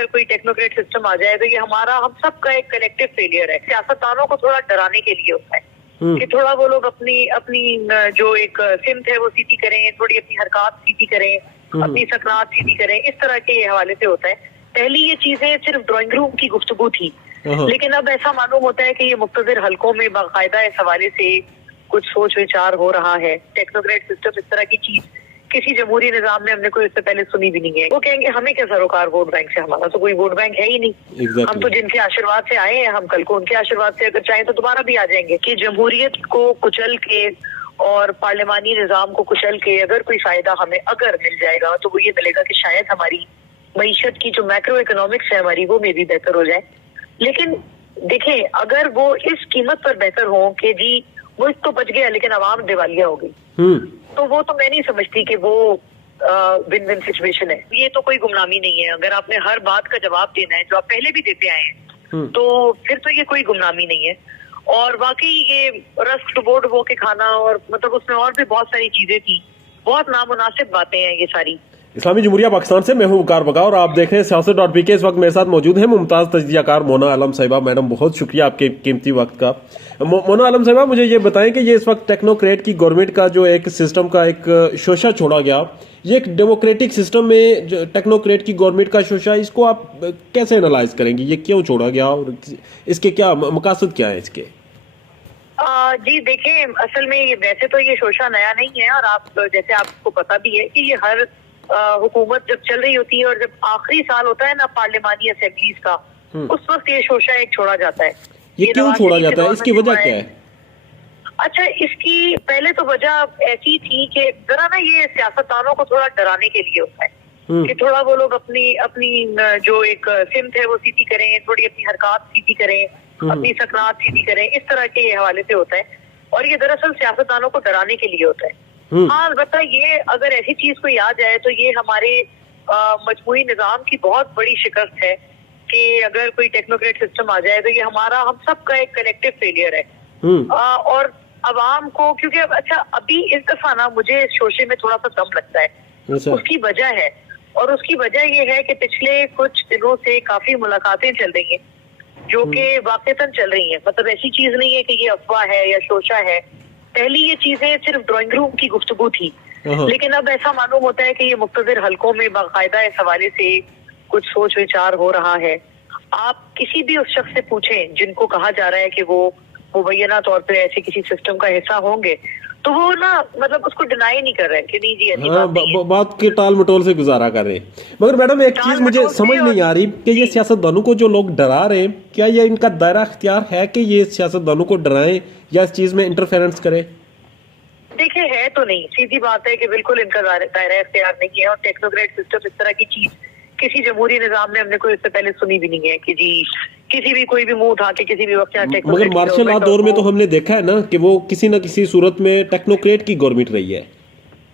अगर कोई technocrat system आ जाए तो ये हम सबका एक कलेक्टिव फेलियर है। सियासतदानों को थोड़ा डराने के लिए होता है कि थोड़ा वो लोग अपनी अपनी जो एक सिमत है वो सीधी करें, थोड़ी अपनी हरकत सीधी करें, अपनी सकनात सीधी करें, इस तरह के हवाले से होता है। पहली ये चीजें सिर्फ ड्राइंग रूम की गुफ्तगू थी, लेकिन अब ऐसा मालूम होता है कि ये मुख्तलिफ हलकों में बाकायदा इस हवाले से कुछ सोच विचार हो रहा है। टेक्नोक्रेट सिस्टम इस तरह की चीज किसी जमहूरी निजाम में हमने कोई इससे पहले सुनी भी नहीं है। वो कहेंगे हमें क्या सरोकार वोट बैंक से, हमारा तो कोई वोट बैंक है ही नहीं। हम तो जिनके आशीर्वाद से आए हैं, हम कल को उनके आशीर्वाद से अगर चाहें तो दोबारा भी आ जाएंगे। कि जमहूरियत को कुचल के और पार्लिमानी निजाम को कुचल के अगर कोई फायदा हमें अगर मिल जाएगा तो वो ये मिलेगा कि शायद हमारी मईशत की जो मैक्रो इकोनॉमिक्स है हमारी, वो में भी बेहतर हो जाए। लेकिन देखें, अगर वो इस कीमत पर बेहतर हो कि जी मुल्क तो बच गया लेकिन आवाम दिवालिया हो गई, तो वो तो मैं नहीं समझती कि वो विन विन सिचुएशन है। ये तो कोई गुमनामी नहीं है। अगर आपने हर बात का जवाब देना है जो आप पहले भी देते आए हैं तो फिर तो ये कोई गुमनामी नहीं है। और वाकई ये रस्क टू बोर्ड वो के खाना और मतलब उसमें और भी बहुत सारी चीजें थी, बहुत नामुनासिब बातें हैं ये सारी। इस्लामी जमहूरिया पाकिस्तान से मैं हूं वकार बगा और आप देख रहे हैं सियासत.pk। इस वक्त मेरे साथ मौजूद है मुमताज तजज़ियाकार मोना आलम साहिबा। मैडम, बहुत शुक्रिया आपके कीमती वक्त का। मोना आलम साहिबा, मुझे ये बताएं कि ये इस वक्त टेक्नोक्रेट की गवर्नमेंट का जो एक सिस्टम का एक शोशा छोड़ा गया, ये एक डेमोक्रेटिक सिस्टम में जो टेक्नोक्रेट की गवर्नमेंट का शोशा, इसको आप कैसे एनालाइज करेंगे? ये क्यों छोड़ा गया और इसके क्या मकासद क्या है इसके? जी देखें, असल में ये वैसे तो ये शोशा नया नहीं है और आप जैसे आपको पता भी है कि ये हर हुकूमत जब चल रही होती है और जब आखिरी साल होता है ना पार्लिमानी असेंबलीज का, उस वक्त ये शोशा एक छोड़ा जाता है। ये क्यों छोड़ा जाता है? इसकी वजह क्या है? अच्छा, इसकी पहले तो वजह ऐसी थी कि जरा ना ये सियासतदानों को थोड़ा डराने के लिए होता है कि थोड़ा वो लोग अपनी अपनी जो एक सिमत है वो सीधी करें, थोड़ी अपनी हरकत सीधी करें, अपनी सकनात सीधी करें, इस तरह के हवाले से होता है। और ये दरअसल सियासतदानों को डराने के लिए होता है। हाँ, अलबत्ता ये अगर ऐसी चीज कोई आ जाए तो ये हमारे मजमूई निजाम की बहुत बड़ी शिकस्त है कि अगर कोई टेक्नोक्रेट सिस्टम आ जाए तो ये हम सबका एक कलेक्टिव फेलियर है। और अवाम को, क्योंकि अच्छा अभी इस दफा ना मुझे इस शोशे में थोड़ा सा कम लगता है। उसकी वजह है, और उसकी वजह ये है कि पिछले कुछ दिनों से काफी मुलाकातें चल रही हैं जो कि वाक़तन चल रही हैं। मतलब ऐसी चीज नहीं है कि ये अफवाह है या शोशा है। पहली ये चीजें सिर्फ ड्राइंग रूम की गुफ्तगू थी, लेकिन अब ऐसा मालूम होता है कि ये मुख्तलिफ हलकों में बाकायदा इस हवाले से कुछ सोच विचार हो रहा है। आप किसी भी उस शख्स से पूछें जिनको कहा जा रहा है कि वो मुबैना तौर पे ऐसे किसी सिस्टम का हिस्सा होंगे, तो वो ना मतलब उसको डिनाई नहीं कर रहे कि नहीं जी ऐसी बात की टाल मटोल से गुजारा कर रहे हैं। मगर मैडम, एक चीज मुझे समझ नहीं आ रही कि ये सियासतदानों को जो लोग डरा रहे हैं, क्या ये इनका दायरा इख्तियार है कि ये सियासतदानों को डराएं या इस चीज में इंटरफेरेंस करें? देखिए, है तो नहीं, सीधी बात है कि बिल्कुल इनका दायरा इख्तियार नहीं है। और टेक्नोक्रेट सिस्टम इस तरह की चीज किसी जमहूरी निजाम में हमने कोई इससे पहले सुनी भी नहीं है कि जी किसी भी कोई भी मुंह उठा के किसी भी वक्त। मगर मार्शल लॉ दौर में तो हमने देखा है ना कि वो किसी न किसी सूरत में टेक्नोक्रेट की गवर्नमेंट रही है।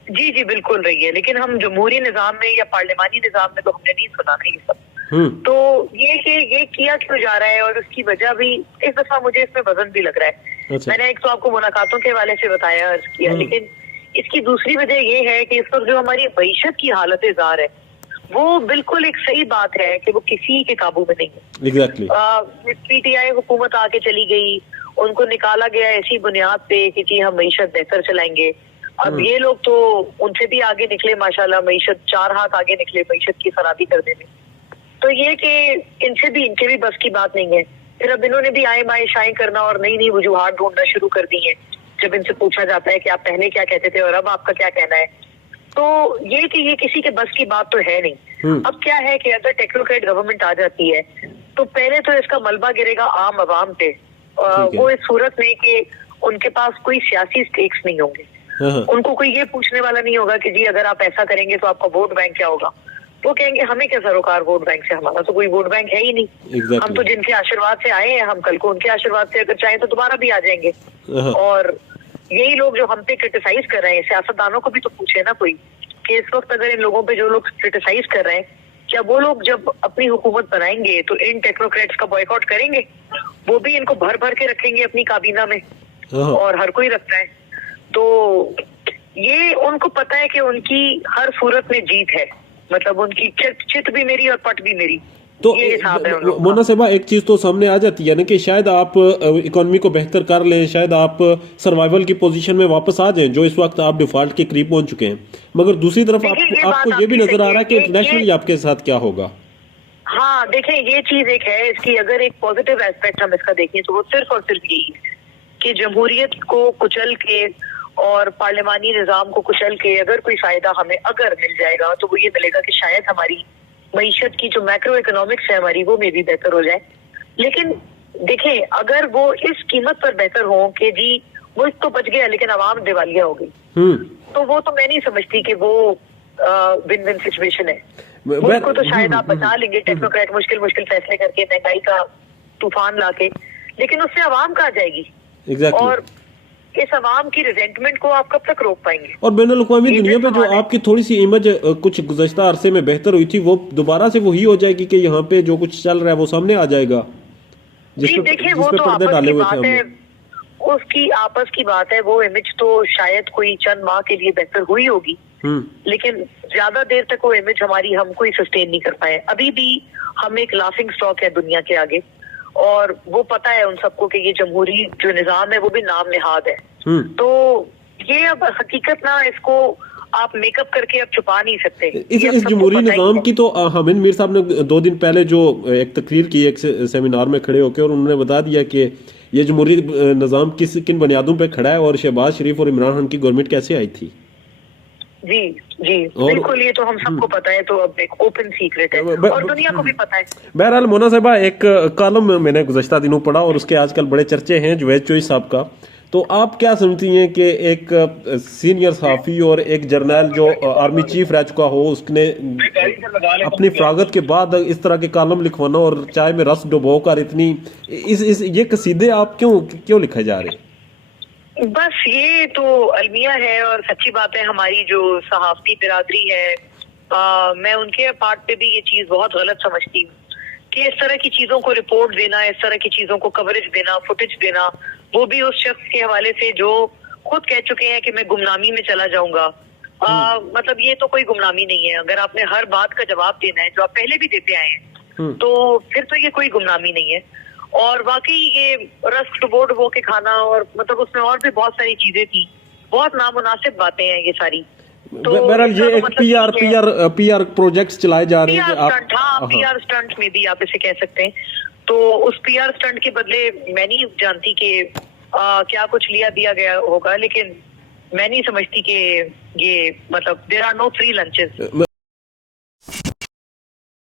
जी जी बिल्कुल रही है, लेकिन हम जमहूरी निजाम में या पार्लिमानी निजाम में तो हमने नहीं सुना ना ये सब। तो ये किया क्यों जा रहा है और उसकी वजह भी इस दफा मुझे इसमें वजन भी लग रहा है। अच्छा। मैंने एक तो आपको मुलाकातों के हवाले से बताया, अर्ज किया, लेकिन इसकी दूसरी वजह ये है कि इस वक्त जो हमारी मईशत की हालत जार है वो बिल्कुल एक सही बात है कि वो किसी के काबू में नहीं है। एग्जैक्टली। पीटीआई हुकूमत आके चली गई, उनको निकाला गया ऐसी बुनियाद पे कि जी हम मईशत बेहतर चलाएंगे। अब ये लोग तो उनसे भी आगे निकले माशाल्लाह, मईशत 4 हाथ आगे निकले मईशत की खराबी करने में। तो ये कि इनके भी बस की बात नहीं है। फिर अब इन्होंने भी आए माए शाएं करना और नई नई वजूहात ढूंढना शुरू कर दी है जब इनसे पूछा जाता है कि आप पहले क्या कहते थे और अब आपका क्या कहना है। तो ये कि ये किसी के बस की बात तो है नहीं। अब क्या है कि अगर टेक्नोक्रेट गवर्नमेंट आ जाती है तो पहले तो इसका मलबा गिरेगा आम आवाम पे, वो इस सूरत में कि उनके पास कोई सियासी स्टेक्स नहीं होंगे। उनको कोई ये पूछने वाला नहीं होगा कि जी अगर आप ऐसा करेंगे तो आपका वोट बैंक क्या होगा। वो कहेंगे हमें क्या सरोकार वोट बैंक से, हमारा तो कोई वोट बैंक है ही नहीं। हम तो जिनके आशीर्वाद से आए हैं, हम कल को उनके आशीर्वाद से अगर चाहें तो दोबारा भी आ जाएंगे। और यही लोग जो हम पे क्रिटिसाइज कर रहे हैं, सियासतदानों को भी तो पूछे ना कोई कि इस वक्त अगर इन लोगों पे जो लोग क्रिटिसाइज कर रहे हैं, क्या वो लोग जब अपनी हुकूमत बनाएंगे तो इन टेक्नोक्रेट्स का बॉयकॉट करेंगे? वो भी इनको भर भर के रखेंगे अपनी काबीना में, और हर कोई रखता है। तो ये उनको पता है कि उनकी हर सूरत में जीत है, मतलब उनकी चित भी मेरी और पट भी मेरी। तो ये हिसाब है उन लोगों का। मोना साहिबा एक चीज तो सामने आ जाती है ना कि शायद आप इकोनॉमी को बेहतर कर लें, शायद आप सर्वाइवल की पोजीशन में वापस आ जाएं जो इस वक्त आप डिफॉल्ट के करीब पहुंच चुके हैं, मगर दूसरी तरफ देखिए, ये आपको बात ये भी आपकी नजर आ सही रहा है है। कि इंटरनेशनली आपके साथ क्या होगा। हाँ देखें, ये चीज एक है इसकी, अगर एक पॉजिटिव एस्पेक्ट हम इसका देखें तो वो सिर्फ और सिर्फ यही है कि जमहूरियत को कुचल के और पार्लिमानी निजाम को कुचल के अगर कोई फायदा हमें अगर मिल जाएगा तो वो ये मिलेगा कि शायद हमारी मईशत की जो मैक्रो इकोनॉमिक्स है हमारी, वो में भी बेहतर हो जाए। लेकिन देखें, अगर वो इस कीमत पर बेहतर हो कि जी मुल्क तो बच गया लेकिन आवाम दिवालिया हो गई, तो वो तो मैं नहीं समझती कि वो विन विन सिचुएशन है। मुल्क को तो शायद आप बचा लेंगे टेक्नोक्रेट मुश्किल मुश्किल फैसले करके, महंगाई का तूफान लाके, लेकिन उससे आवाम कहाँ जाएगी? एग्जैक्टली। और इस आवाम की रिजेंटमेंट को आप कब तक रोक पाएंगे? और बैनुल अक़वामी ये दुनिया जो पे जो सवाल है। आपकी थोड़ी सी इमेज कुछ गुज़श्ता अरसे में बेहतर हुई थी, वो दोबारा से वही हो जाएगी कि यहाँ पे जो कुछ चल रहा है वो सामने आ जाएगा, जी देखिए, वो तो पर्दे आपस डाले की हुए थे बात है, हमने। उसकी आपस की बात है। वो इमेज तो शायद कोई चंद माह के लिए बेहतर हुई होगी, लेकिन ज्यादा देर तक वो इमेज हमारी हम कोई सस्टेन नहीं कर पाए। अभी भी हम एक लाफिंग स्टॉक है दुनिया के आगे, और वो पता है उन सबको कि ये जमहूरी जो निजाम है वो भी नाम निहाद है। तो ये अब हकीकत ना, इसको आप मेकअप करके अब छुपा नहीं सकते। इस जमहूरी निजाम की तो हामिद मीर साहब ने 2 दिन पहले जो एक तकरीर की एक सेमिनार में खड़े होकर, और उन्होंने बता दिया कि ये जमहूरी निजाम किन बुनियादों पे खड़ा है और शहबाज शरीफ और इमरान खान की गवर्नमेंट कैसे आई थी। जी जी बिल्कुल, ये तो हम सबको पता है, तो अब एक ओपन सीक्रेट है और दुनिया को भी पता है। बहरहाल मोना साहिबा, एक कॉलम मैंने गुज़श्ता दिनों पढ़ा और उसके आजकल बड़े चर्चे हैं जुवैद चोई साहब का, तो आप क्या समझती हैं कि एक सीनियर सहाफ़ी और एक जर्नल जो आर्मी चीफ रह चुका हो, उसने अपनी फरागत के बाद इस तरह के कॉलम लिखवाना और चाय में रस डुबो कर इतनी ये कसीदे आप क्यों लिखे जा रहे हैं? बस ये तो अलमिया है और सच्ची बात है। हमारी जो सहाफती बिरादरी है, मैं उनके पार्ट पे भी ये चीज बहुत गलत समझती हूँ कि इस तरह की चीजों को रिपोर्ट देना, इस तरह की चीजों को कवरेज देना, फुटेज देना, वो भी उस शख्स के हवाले से जो खुद कह चुके हैं कि मैं गुमनामी में चला जाऊंगा। मतलब ये तो कोई गुमनामी नहीं है। अगर आपने हर बात का जवाब देना है जो आप पहले भी देते आए हैं, तो फिर तो ये कोई गुमनामी नहीं है। और वाकई ये रस्क डुबो के खाना, और मतलब उसमें और भी बहुत सारी चीजें थी, बहुत नामुनासिब बातें हैं ये सारी। तो बहरहाल ये एक पीआर प्रोजेक्ट्स चलाए जा रहे हैं। पीआर स्टंट में भी आप इसे कह सकते हैं। तो उस पीआर स्टंट के बदले मैं नहीं जानती कि क्या कुछ लिया दिया गया होगा, लेकिन मैं नहीं समझती कि ये मतलब there are no free lunches.